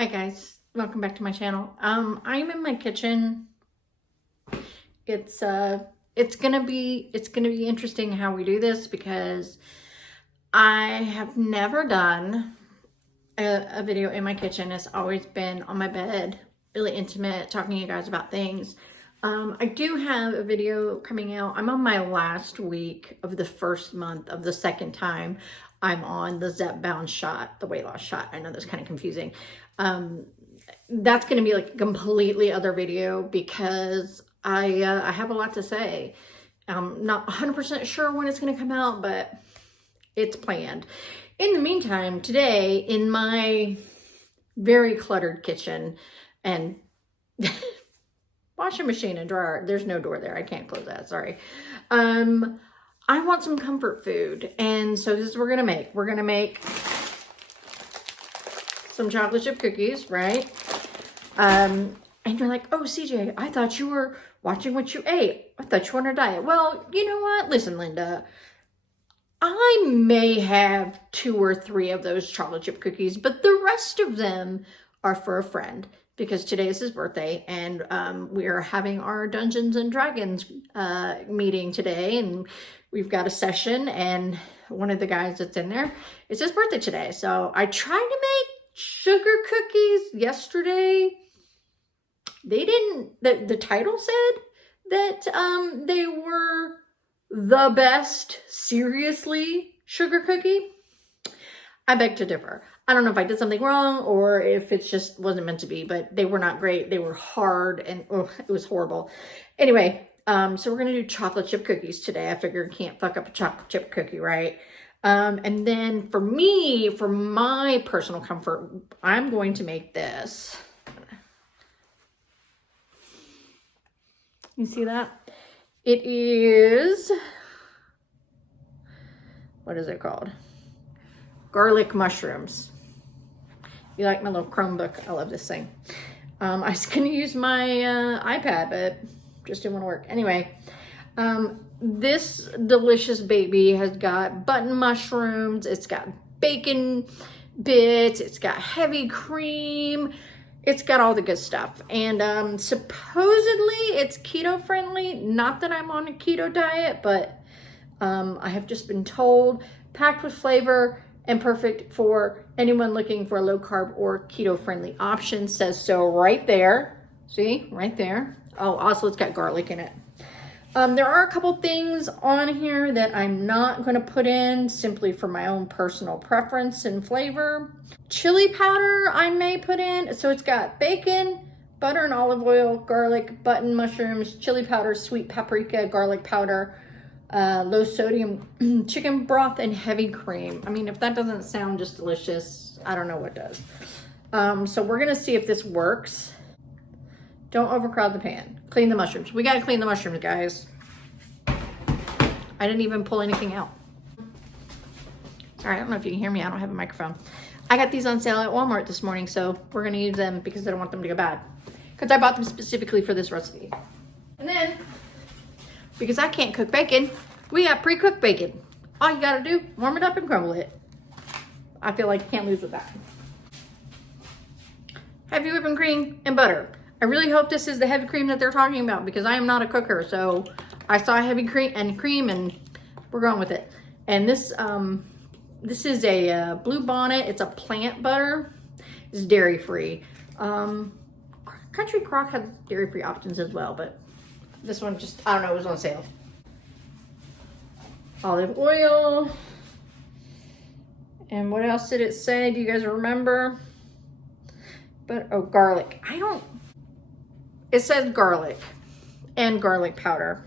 Hi guys, welcome back to my channel. I'm in my kitchen. It's gonna be interesting how we do this because I have never done a video in my kitchen. It's always been on my bed, really intimate, talking to you guys about things. I do have a video coming out. I'm on my last week of the first month of the second time I'm on the Zep Bound shot, the weight loss shot. I know that's kind of confusing. That's going to be like a completely other video because I have a lot to say. I'm not 100% sure when it's going to come out, but it's planned. In the meantime, today in my very cluttered kitchen and washing machine and dryer, there's no door there. I can't close that. Sorry. I want some comfort food. And so this is what we're going to make. We're going to make some chocolate chip cookies, right? And you're like, oh, CJ, I thought you were watching what you ate. I thought you were on a diet. Well, you know what? Listen, Linda, I may have 2 or 3 of those chocolate chip cookies, but the rest of them are for a friend because today is his birthday and we are having our Dungeons and Dragons meeting today, and we've got a session, and one of the guys that's in there, it's his birthday today. So I tried to make sugar cookies yesterday. They didn't, the title said that they were the best seriously sugar cookie. I beg to differ. I don't know if I did something wrong or if it just wasn't meant to be, but they were not great. They were hard and it was horrible. Anyway, so we're going to do chocolate chip cookies today. I figured can't fuck up a chocolate chip cookie, right? And then for me, for my personal comfort, I'm going to make this. You see that? It is, what is it called? Garlic mushrooms. You like my little Chromebook? I love this thing. I was going to use my iPad, but just didn't want to work. Anyway, this delicious baby has got button mushrooms. It's got bacon bits. It's got heavy cream. It's got all the good stuff. And supposedly it's keto friendly. Not that I'm on a keto diet, but I have just been told packed with flavor and perfect for anyone looking for a low carb or keto friendly option. Says so right there. See, right there. Oh, also it's got garlic in it. There are a couple things on here that I'm not going to put in simply for my own personal preference and flavor. Chili powder I may put in. So it's got bacon, butter and olive oil, garlic, button mushrooms, chili powder, sweet paprika, garlic powder, low sodium chicken broth, and heavy cream. I mean, if that doesn't sound just delicious, I don't know what does. So we're going to see if this works. Don't overcrowd the pan. Clean the mushrooms. We got to clean the mushrooms, guys. I didn't even pull anything out. Sorry, I don't know if you can hear me. I don't have a microphone. I got these on sale at Walmart this morning, so we're going to use them because I don't want them to go bad. Because I bought them specifically for this recipe. And then, because I can't cook bacon, we got pre-cooked bacon. All you got to do, warm it up and crumble it. I feel like you can't lose with that. Heavy whipping cream and butter. I really hope this is the heavy cream that they're talking about because I am not a cooker. So I saw heavy cream and we're going with it. And this is a Blue Bonnet. It's a plant butter. It's dairy free. Country Crock has dairy free options as well, but this one just, I don't know, it was on sale. Olive oil. And what else did it say? Do you guys remember? But, oh, garlic. It says garlic and garlic powder.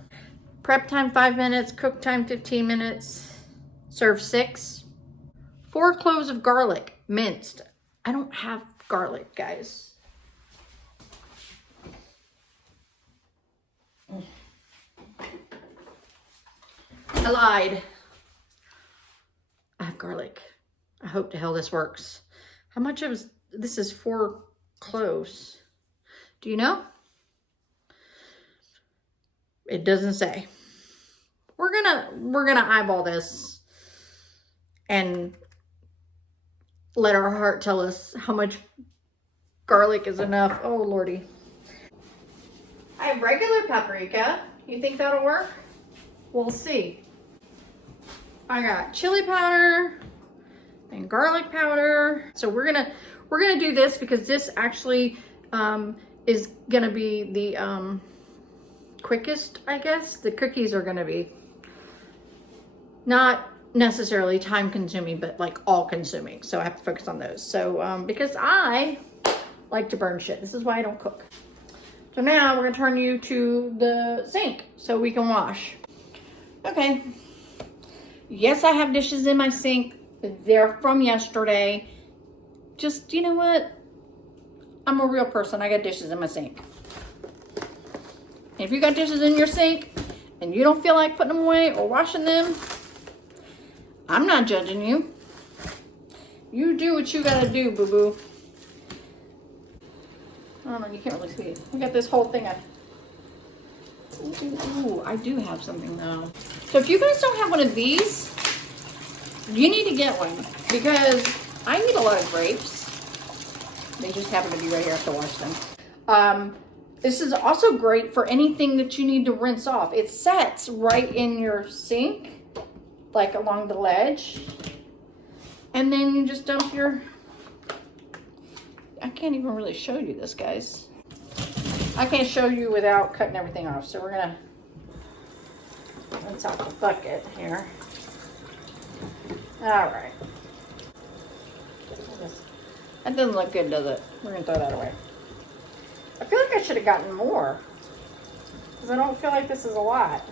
Prep time 5 minutes, cook time 15 minutes, serve 6. 4 cloves of garlic, minced. I don't have garlic, guys. I lied. I have garlic. I hope to hell this works. How much of this is 4 cloves? Do you know? It doesn't say. We're gonna eyeball this and let our heart tell us how much garlic is enough. Oh, Lordy. I have regular paprika. You think that'll work? We'll see. I got chili powder and garlic powder. So we're gonna do this because this actually is gonna be the quickest, I guess. The cookies are gonna be not necessarily time consuming, but like all consuming. So I have to focus on those. So because I like to burn shit. This is why I don't cook. So now we're gonna turn you to the sink so we can wash. Okay. Yes, I have dishes in my sink. They're from yesterday. Just, you know what? I'm a real person. I got dishes in my sink. If you got dishes in your sink and you don't feel like putting them away or washing them, I'm not judging you. You do what you gotta do, boo-boo. I don't know, you can't really see it. We got this whole thing of... Ooh, I do have something though. So if you guys don't have one of these, you need to get one because I eat a lot of grapes. They just happen to be right here. I have to wash them. This is also great for anything that you need to rinse off. It sets right in your sink, like along the ledge. And then you just dump your... I can't even really show you this, guys. I can't show you without cutting everything off. So we're gonna rinse out the bucket here. All right. That doesn't look good, does it? We're gonna throw that away. I feel like I should have gotten more because I don't feel like this is a lot.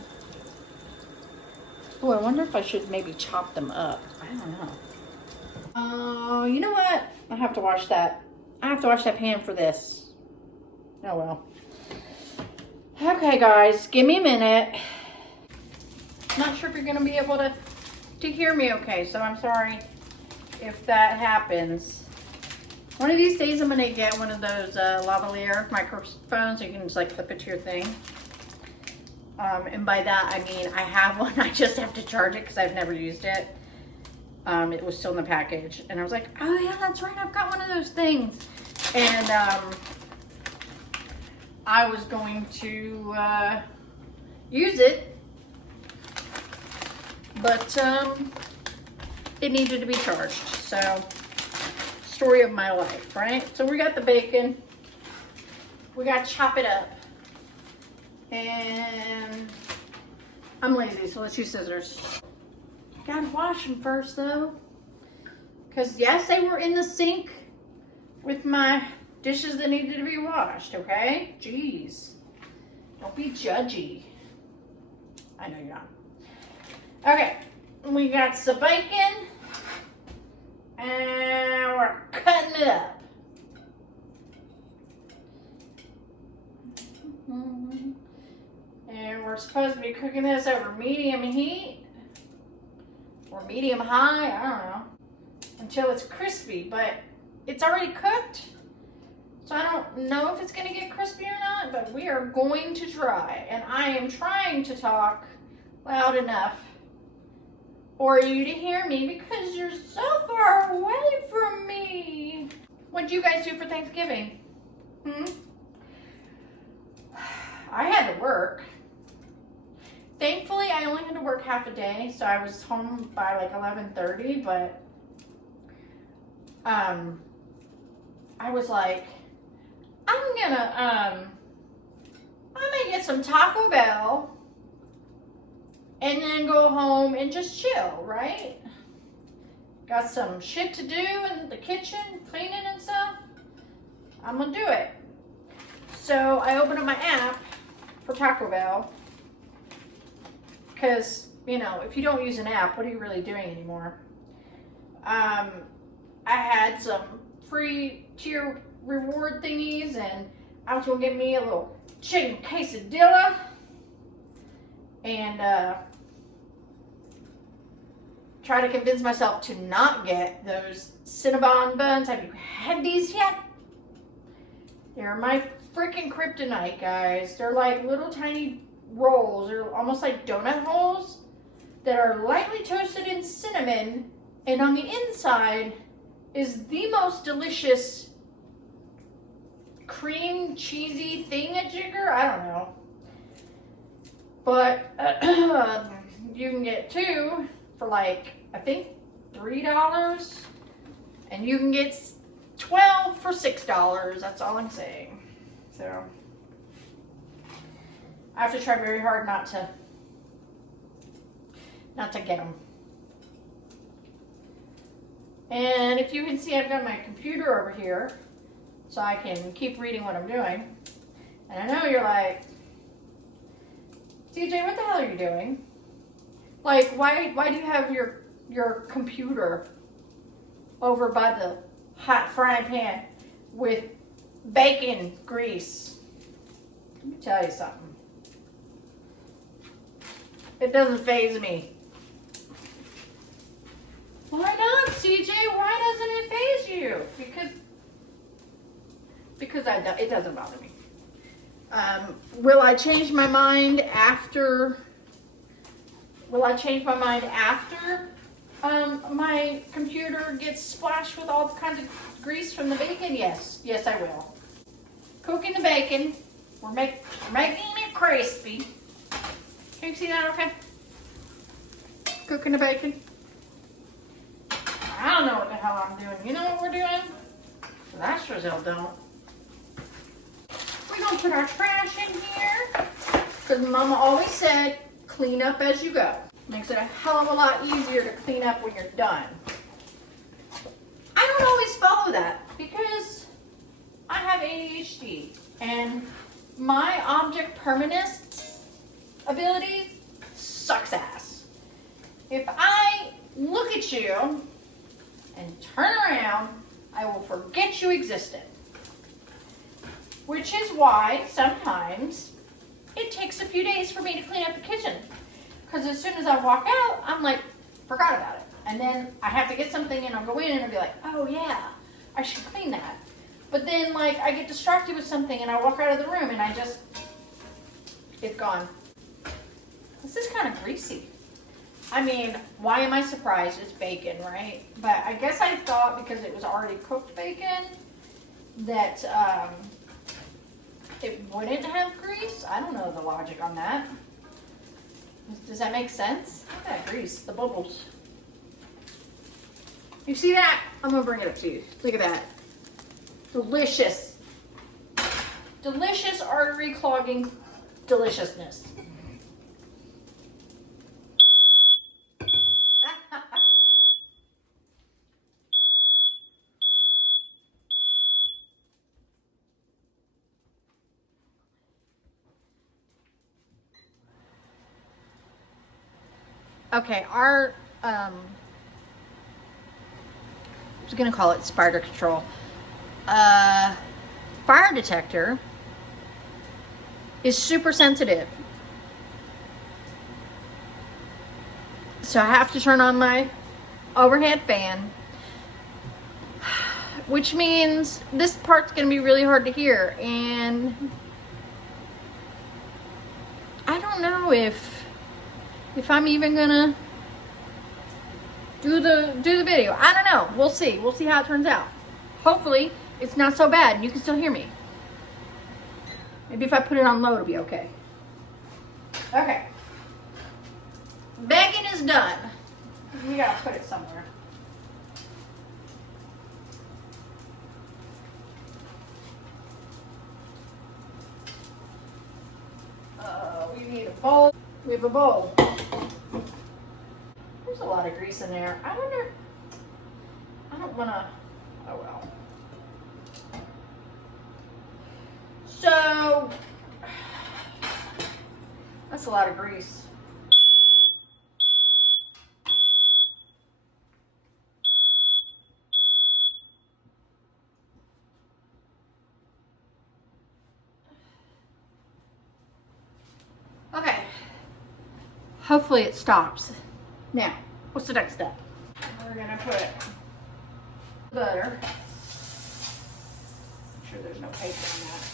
Oh, I wonder if I should maybe chop them up. I don't know. You know what? I have to wash that. I have to wash that pan for this. Oh well. Okay, guys, give me a minute. Not sure if you're gonna be able to hear me okay, so I'm sorry if that happens. One of these days I'm gonna get one of those lavalier microphones so you can just like clip it to your thing. And by that I mean I have one, I just have to charge it because I've never used it. It was still in the package and I was like, oh yeah, that's right, I've got one of those things. And I was going to use it, but it needed to be charged. So, story of my life, right? So we got the bacon. We got to chop it up. And I'm lazy, so let's use scissors. Gotta wash them first though. Because yes, they were in the sink with my dishes that needed to be washed, okay? Jeez. Don't be judgy. I know you're not. Okay, we got some bacon. And we're cutting it up. And we're supposed to be cooking this over medium heat. Or medium high, I don't know. Until it's crispy, but it's already cooked. So I don't know if it's gonna get crispy or not, but we are going to try. And I am trying to talk loud enough for you to hear me because you're so far away from me. What did you guys do for Thanksgiving? I had to work. Thankfully, I only had to work half a day, so I was home by like 11:30, but I was like, I'm gonna get some Taco Bell and then go home and just chill, right? Got some shit to do in the kitchen, cleaning and stuff. I'm gonna do it. So I opened up my app for Taco Bell because, you know, if you don't use an app, what are you really doing anymore? I had some free tier reward thingies and I was gonna get me a little chicken quesadilla and try to convince myself to not get those Cinnabon buns. Have you had these yet? They're my freaking kryptonite, guys. They're like little tiny rolls. They're almost like donut holes that are lightly toasted in cinnamon, and on the inside is the most delicious cream cheesy thingamajigger. I don't know. But you can get 2 for like, I think $3. And you can get 12 for $6. That's all I'm saying. So I have to try very hard not to get them. And if you can see, I've got my computer over here so I can keep reading what I'm doing. And I know you're like, CJ, what the hell are you doing? Like, why do you have your computer over by the hot frying pan with bacon grease? Let me tell you something. It doesn't faze me. Why not, CJ? Why doesn't it faze you? Because it doesn't bother me. Will I change my mind after? My computer gets splashed with all kinds of grease from the bacon? Yes, I will. Cooking the bacon. We're making it crispy. Can you see that? Okay. Cooking the bacon. I don't know what the hell I'm doing. You know what we're doing? Well, I sure as hell don't. We're gonna put our trash in here because Mama always said, clean up as you go. Makes it a hell of a lot easier to clean up when you're done. I don't always follow that because I have ADHD and my object permanence ability sucks ass. If I look at you and turn around, I will forget you existed. Which is why sometimes it takes a few days for me to clean up the kitchen. Because as soon as I walk out, I'm like, forgot about it. And then I have to get something and I'll go in and I'll be like, oh yeah, I should clean that. But then like I get distracted with something and I walk out of the room and it's gone. This is kind of greasy. I mean, why am I surprised? It's bacon, right? But I guess I thought because it was already cooked bacon that it wouldn't have grease. I don't know the logic on that. Does that make sense? Look at that grease, the bubbles. You see that? I'm gonna bring it up to you. Look at that. Delicious. Delicious artery clogging deliciousness. Okay, our I was gonna call it spider control. Fire detector is super sensitive. So I have to turn on my overhead fan, which means this part's gonna be really hard to hear, and I don't know if I'm even gonna do the video. I don't know. We'll see. We'll see how it turns out. Hopefully it's not so bad and you can still hear me. Maybe if I put it on low it'll be okay. Okay. Bacon is done. We gotta put it somewhere. We need a bowl. We have a bowl. There's a lot of grease in there. I wonder, I don't want to, oh well. So, that's a lot of grease. Okay. Hopefully it stops. Now, what's the next step? We're gonna put butter. Make sure there's no paper on that.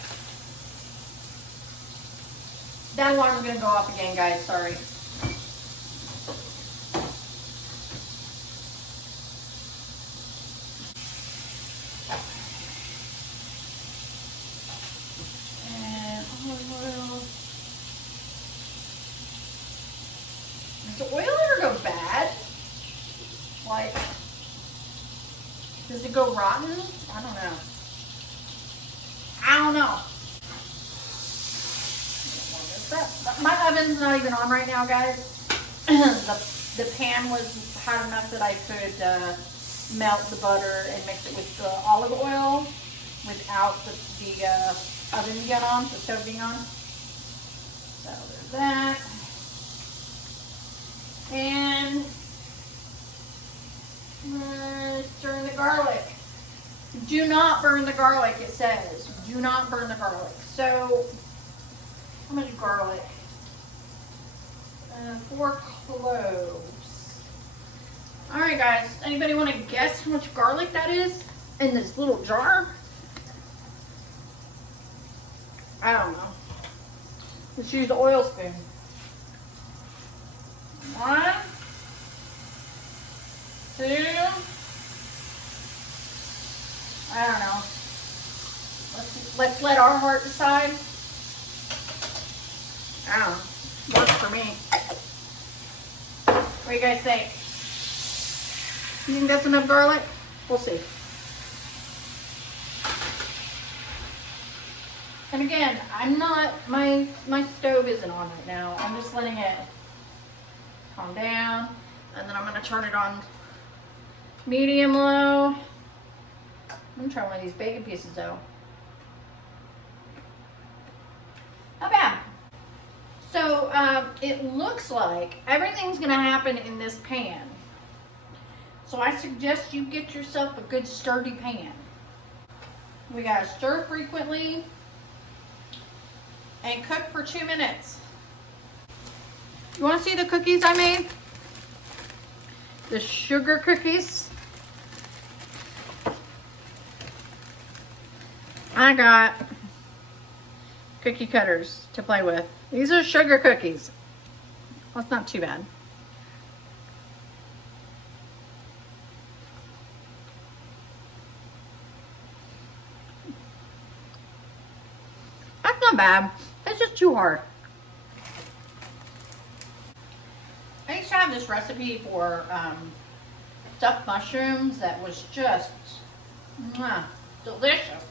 That alarm's gonna go off again, guys. Sorry. Does oil ever go bad? Like, does it go rotten? I don't know. I don't know. My oven's not even on right now, guys. the pan was hot enough that I could melt the butter and mix it with the olive oil without the oven being on, the stove being on. So there's that. And stir in the garlic. Do not burn the garlic, it says. Do not burn the garlic. So, how much garlic? 4 cloves. Alright guys, anybody want to guess how much garlic that is in this little jar? I don't know. Let's use the oil spoon. 1, 2, I don't know. Let's let our heart decide. I don't know. Works for me. What do you guys think? You think that's enough garlic? We'll see. And again, I'm not, my stove isn't on right now. I'm just letting it calm down. And then I'm going to turn it on medium low. I'm going to try one of these bacon pieces though. Not bad. So it looks like everything's going to happen in this pan. So I suggest you get yourself a good sturdy pan. We got to stir frequently and cook for 2 minutes. You want to see the cookies I made? The sugar cookies. I got cookie cutters to play with. These are sugar cookies. Well, it's not too bad. That's not bad. It's just too hard. I used to have this recipe for stuffed mushrooms that was just delicious.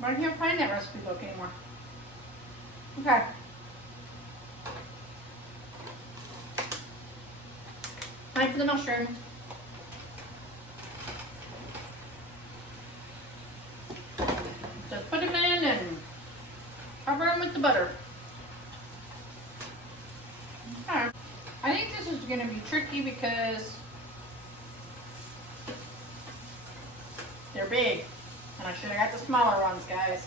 But I can't find that recipe book anymore. Okay. Time for the mushroom. Just put them in and cover them with the butter. Okay. I think this is going to be tricky because they're big. And I should have got the smaller ones, guys.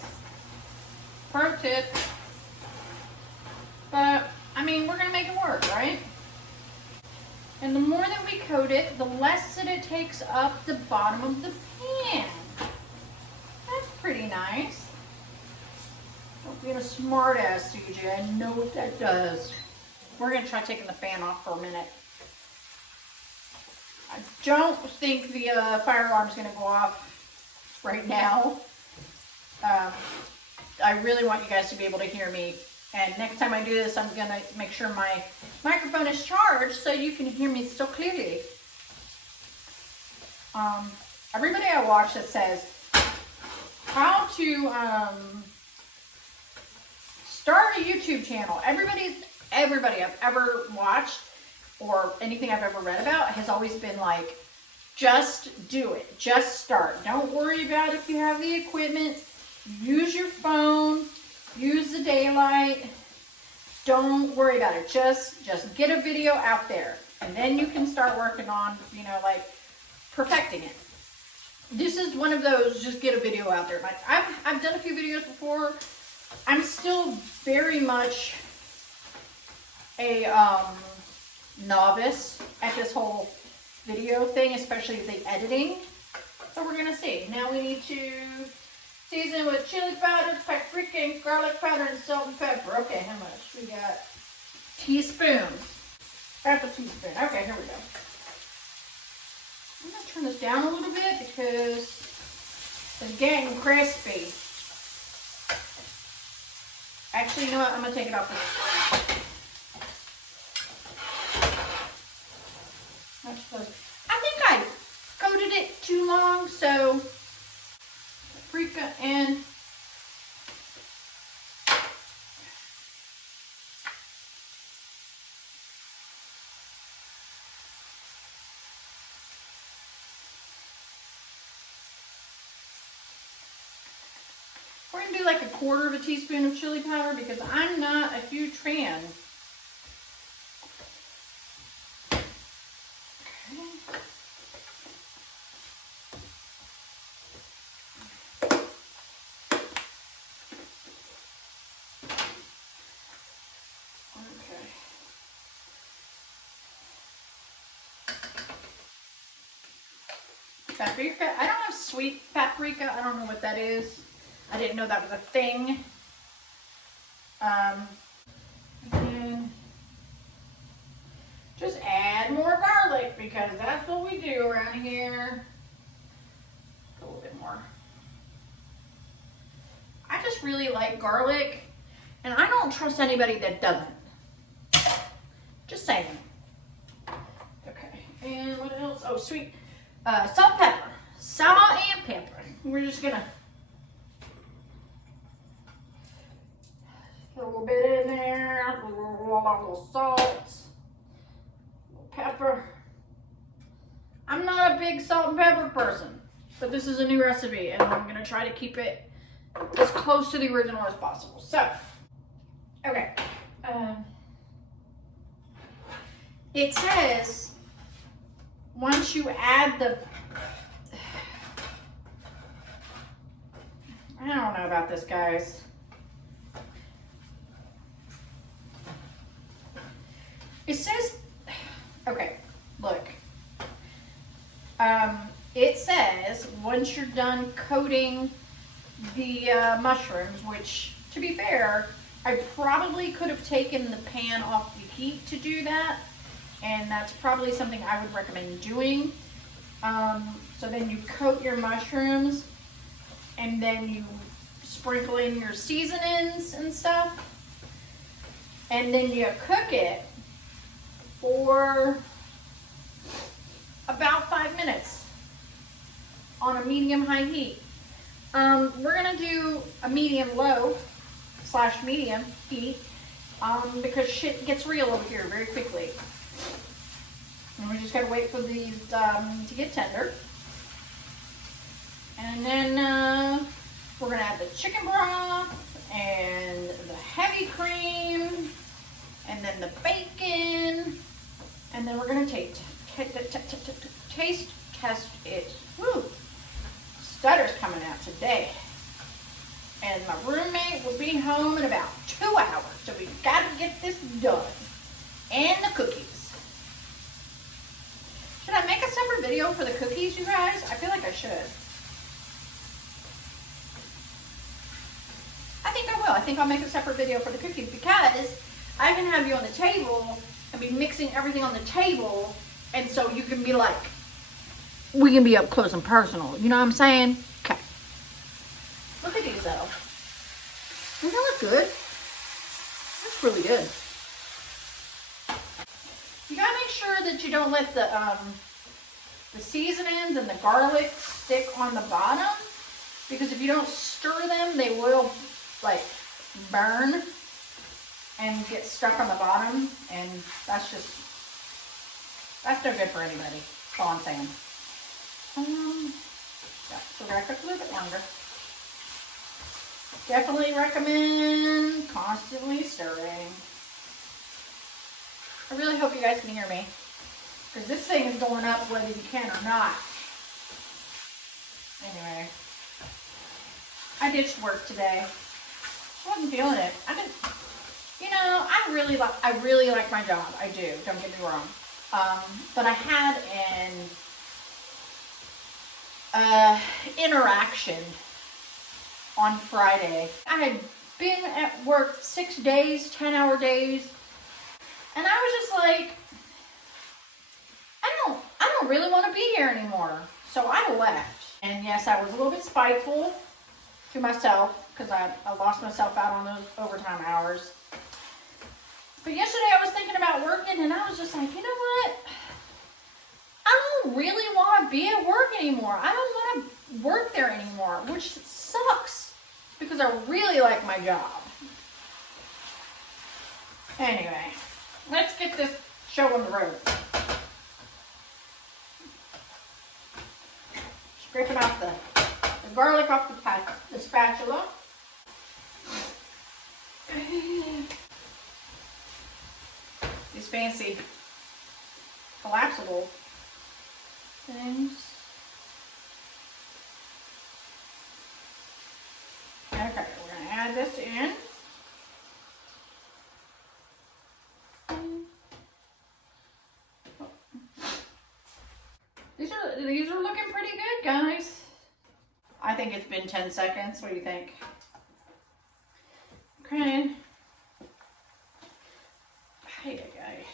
Pro tip. But, I mean, we're going to make it work, right? And the more that we coat it, the less that it takes up the bottom of the pan. That's pretty nice. Don't be a smart ass, CJ. I know what that does. We're going to try taking the fan off for a minute. I don't think the fire alarm is going to go off right now. I really want you guys to be able to hear me. And next time I do this, I'm going to make sure my microphone is charged so you can hear me so clearly. Everybody I watch that says how to start a YouTube channel. Everybody I've ever watched or anything I've ever read about has always been like, just do it. Just start. Don't worry about if you have the equipment. Use your phone. Use the daylight. Don't worry about it. Just get a video out there. And then you can start working on, like perfecting it. This is one of those, just get a video out there. Like I've done a few videos before. I'm still very much a novice at this whole video thing, especially the editing. So we're gonna see. Now we need to season with chili powder, paprika, garlic powder, and salt and pepper. Okay, how much? We got teaspoons. Half a teaspoon. Okay, here we go. I'm gonna turn this down a little bit because it's getting crispy. Actually, you know what? I'm gonna take it off this. That's close. I think I coated it too long, so paprika and we're gonna do like a 1/4 teaspoon of chili powder because I'm not a huge fan. Paprika. I don't have sweet paprika. I don't know what that is. I didn't know that was a thing. And then just add more garlic because that's what we do around here. A little bit more. I just really like garlic, and I don't trust anybody that doesn't. Just saying. Okay, and what else? Oh, sweet. Salt, pepper. Salt and pepper. We're just gonna put a little bit in there. A little salt. A little pepper. I'm not a big salt and pepper person, but this is a new recipe, and I'm gonna try to keep it as close to the original as possible. So, okay. It says once you add the, I don't know about this, guys. It says, okay, look. It says once you're done coating the mushrooms, which, to be fair, I probably could have taken the pan off the heat to do that. And that's probably something I would recommend doing. So then you coat your mushrooms and then you sprinkle in your seasonings and stuff. And then you cook it for about 5 minutes on a medium-high heat. We're gonna do a medium-low / medium heat because shit gets real over here very quickly. And we just gotta wait for these to get tender. And then we're gonna add the chicken broth and the heavy cream and then the bacon. And then we're gonna taste test it. Woo! Stutter's coming out today. And my roommate will be home in about 2 hours. So we gotta get this done. And the cookies. Should I make a separate video for the cookies, you guys? I feel like I should. I think I will. I think I'll make a separate video for the cookies because I can have you on the table and be mixing everything on the table, and so you can be like, we can be up close and personal. You know what I'm saying? Okay. Look at these though. Doesn't that look good? That's really good. You gotta make sure that you don't let the seasonings and the garlic stick on the bottom, because if you don't stir them, they will like burn and get stuck on the bottom, and that's no good for anybody. That's all I'm saying. Yeah, so we're gonna cook a little bit longer. Definitely recommend constantly stirring. I really hope you guys can hear me, because this thing is going up whether you can or not. Anyway, I ditched work today. I wasn't feeling it. I didn't. You know, I really like my job. I do. Don't get me wrong. But I had an interaction on Friday. I had been at work 6 days, 10-hour days. And I was just like, I don't really want to be here anymore. So I left. And yes, I was a little bit spiteful to myself because I lost myself out on those overtime hours. But yesterday I was thinking about working, and I was just like, you know what? don't really want to be at work anymore. I don't want to work there anymore, which sucks because I really like my job. Anyway, let's get this show on the road. Scraping off the garlic off the spatula. These fancy collapsible things. Okay, we're gonna add this in. These are looking pretty good, guys. I think it's been 10 seconds. What do you think? Okay. Hey, guy.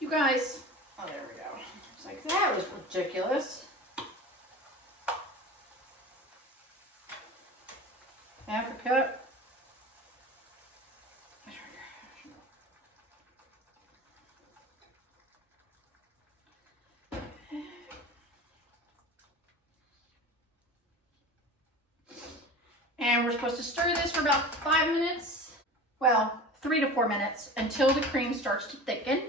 You guys, oh, there we go. It's like, that was ridiculous. Half a cup. And we're supposed to stir this for about 5 minutes. Well, 3 to 4 minutes until the cream starts to thicken.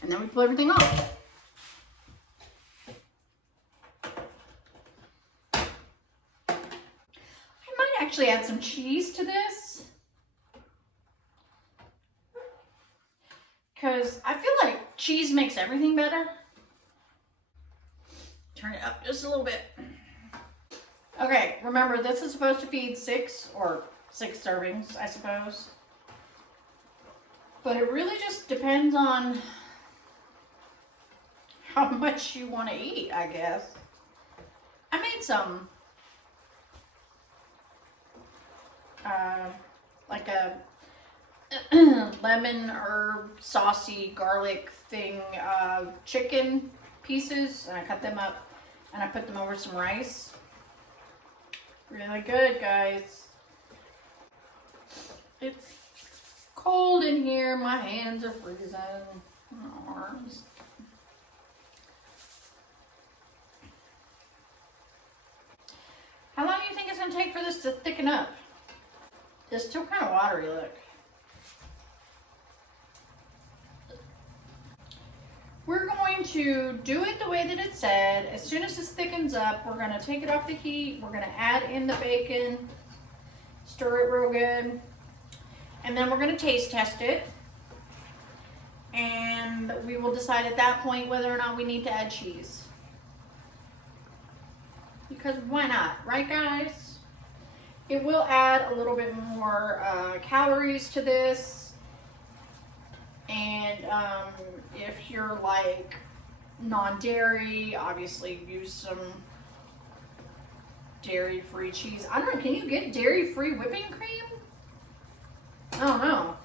And then we pull everything off. I might actually add some cheese to this, because I feel like cheese makes everything better. Turn it up just a little bit. Okay, remember this is supposed to feed 6 servings, I suppose. But it really just depends on how much you want to eat, I guess. I made some like a lemon herb saucy garlic thing, chicken pieces, and I cut them up and I put them over some rice. Really good, guys. It's cold in here. My hands are freezing. My arms. How long do you think it's going to take for this to thicken up? It's still kind of watery, look. We're going to do it the way that it said. As soon as this thickens up, we're going to take it off the heat. We're going to add in the bacon, stir it real good, and then we're going to taste test it. And we will decide at that point whether or not we need to add cheese. Because why not, right guys? It will add a little bit more calories to this. And if you're like non-dairy, obviously use some dairy-free cheese. I don't know, can you get dairy-free whipping cream? I don't know.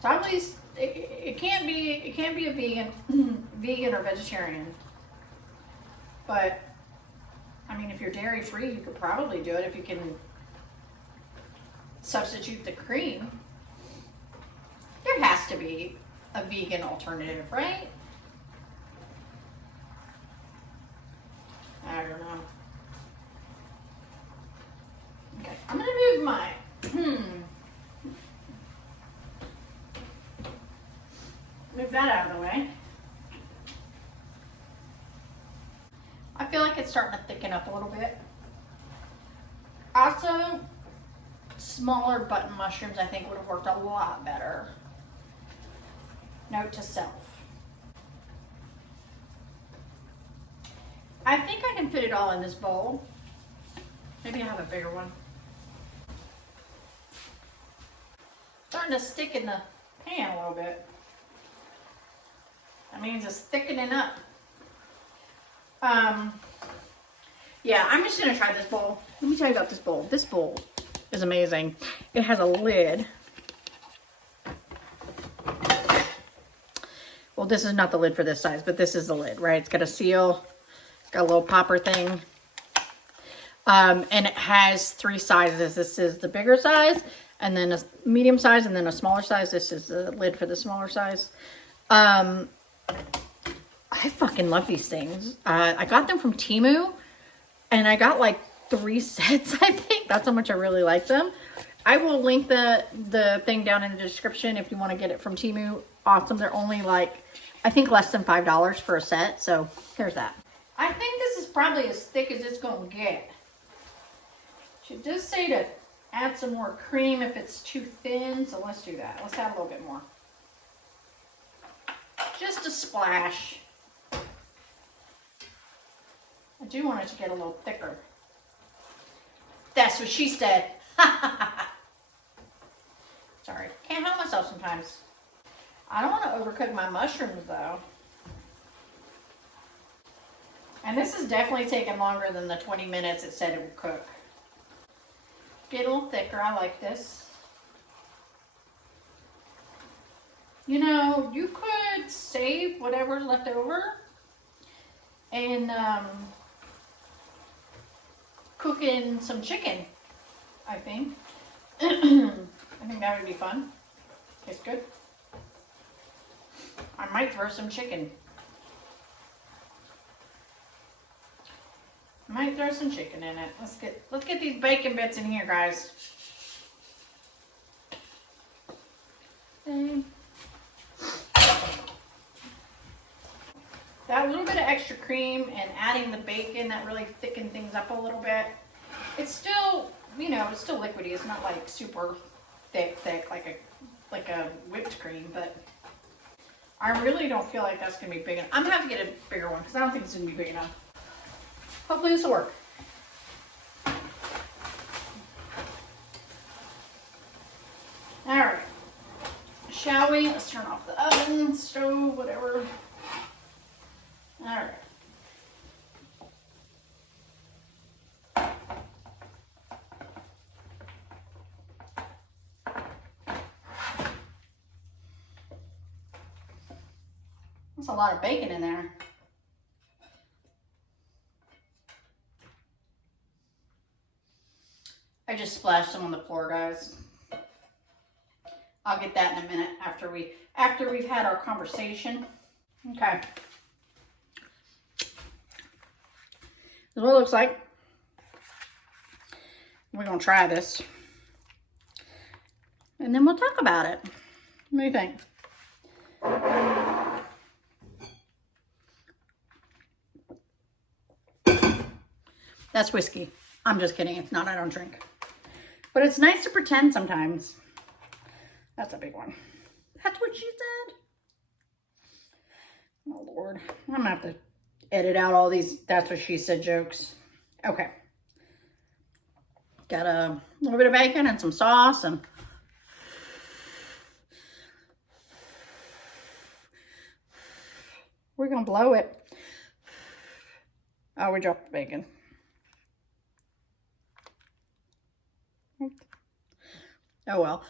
Probably it can't be a vegan or vegetarian. But I mean, if you're dairy-free, you could probably do it if you can substitute the cream. There has to be a vegan alternative, right? I don't know. Okay, I'm gonna move my move that out of the way. I feel like it's starting to thicken up a little bit. Also, smaller button mushrooms I think would have worked a lot better. Note to self. I think I can fit it all in this bowl. Maybe I'll have a bigger one. Starting to stick in the pan a little bit. That means it's thickening up. Yeah, I'm just gonna try this bowl. Let me tell you about this bowl. This bowl is amazing. It has a lid. Well, this is not the lid for this size, but this is the lid, right? It's got a seal. It's got a little popper thing. And it has 3 sizes. This is the bigger size, and then a medium size, and then a smaller size. This is the lid for the smaller size. I fucking love these things. I got them from Temu, and I got like 3 sets, I think. That's how much I really like them. I will link the thing down in the description if you want to get it from Temu. Awesome. They're only like, I think less than $5 for a set. So here's that. I think this is probably as thick as it's going to get. She does say to add some more cream if it's too thin, so let's do that. Let's add a little bit more. Just a splash. I do want it to get a little thicker. That's what she said. Sorry, can't help myself sometimes. I don't want to overcook my mushrooms though. And this is definitely taking longer than the 20 minutes it said it would cook. Get a little thicker. I like this. You know, you could save whatever's left over and cook in some chicken, I think. I think that would be fun. Tastes good. I might throw some chicken. Might throw some chicken in it. Let's get these bacon bits in here, guys. Okay. That little bit of extra cream and adding the bacon, that really thickened things up a little bit. It's still, you know, it's still liquidy. It's not like super thick like a whipped cream, but I really don't feel like that's gonna be big enough. I'm gonna have to get a bigger one because I don't think it's gonna be big enough. Hopefully this will work. All right, shall we? Let's turn off the oven, stove, whatever. All right. That's a lot of bacon in there. I just splashed some on the floor, guys. I'll get that in a minute after we've had our conversation. Okay. This is what it looks like. We're gonna try this. And then we'll talk about it. What do you think? That's whiskey. I'm just kidding. It's not. I don't drink. But it's nice to pretend sometimes. That's a big one. That's what she said. Oh, Lord. I'm going to have to edit out all these that's what she said jokes. Okay. Got a little bit of bacon and some sauce and we're going to blow it. Oh, we dropped the bacon. Oh, well.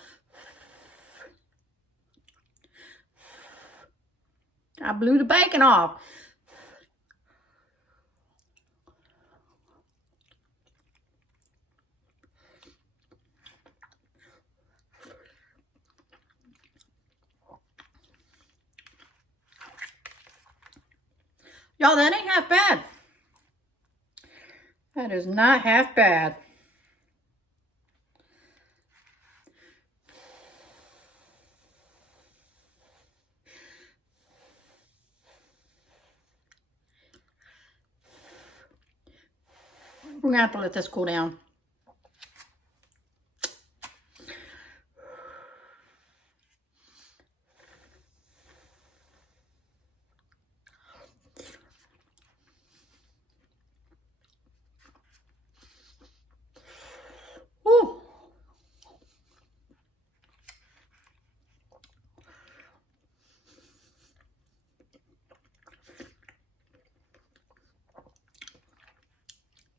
I blew the bacon off. Y'all, that ain't half bad. That is not half bad. We're gonna have to let this cool down. Woo.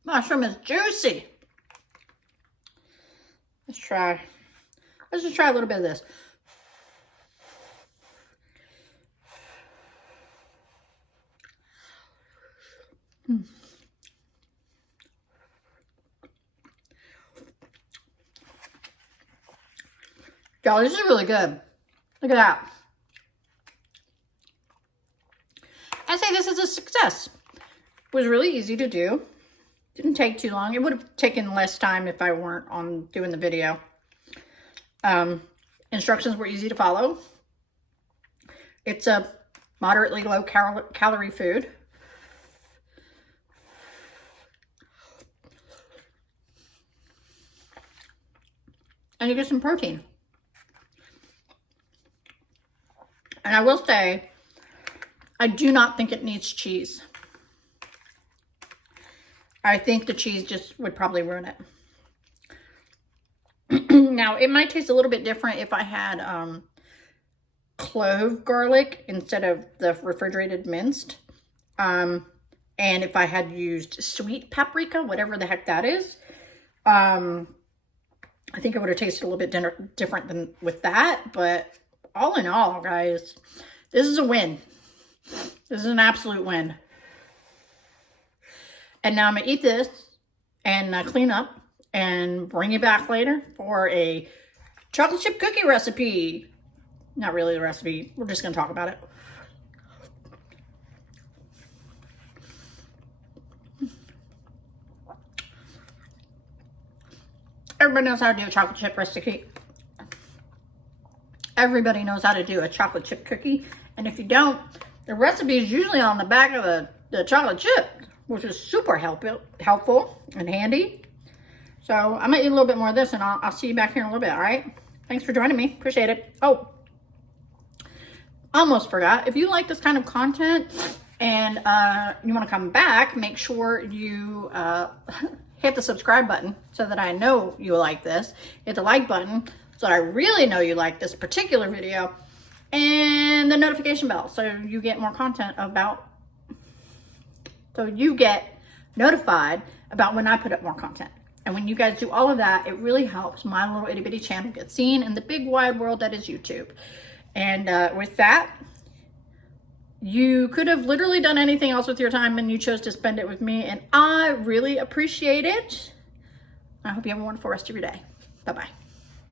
Mushroom is juicy. Let's just try a little bit of this. Y'all, this is really good. Look at that. I say this is a success. It was really easy to do. Didn't take too long. It would have taken less time if I weren't on doing the video. Instructions were easy to follow. It's a moderately low calorie food. And you get some protein. And I will say, I do not think it needs cheese. I think the cheese just would probably ruin it. Now, it might taste a little bit different if I had clove garlic instead of the refrigerated minced. And if I had used sweet paprika, whatever the heck that is. I think it would have tasted a little bit different than with that. But all in all, guys, this is a win. This is an absolute win. And now I'm going to eat this and clean up and bring you back later for a chocolate chip cookie recipe. Not really the recipe. We're just going to talk about it. Everybody knows how to do a chocolate chip recipe. Everybody knows how to do a chocolate chip cookie. And if you don't, the recipe is usually on the back of the chocolate chip, which is super helpful and handy. So I'm going to eat a little bit more of this, and I'll see you back here in a little bit, all right? Thanks for joining me. Appreciate it. Oh, almost forgot. If you like this kind of content and you want to come back, make sure you hit the subscribe button so that I know you like this. Hit the like button so that I really know you like this particular video. And the notification bell so you get more content about, so you get notified about when I put up more content. And when you guys do all of that, it really helps my little itty bitty channel get seen in the big wide world that is YouTube. And with that, you could have literally done anything else with your time and you chose to spend it with me. And I really appreciate it. I hope you have a wonderful rest of your day. Bye-bye.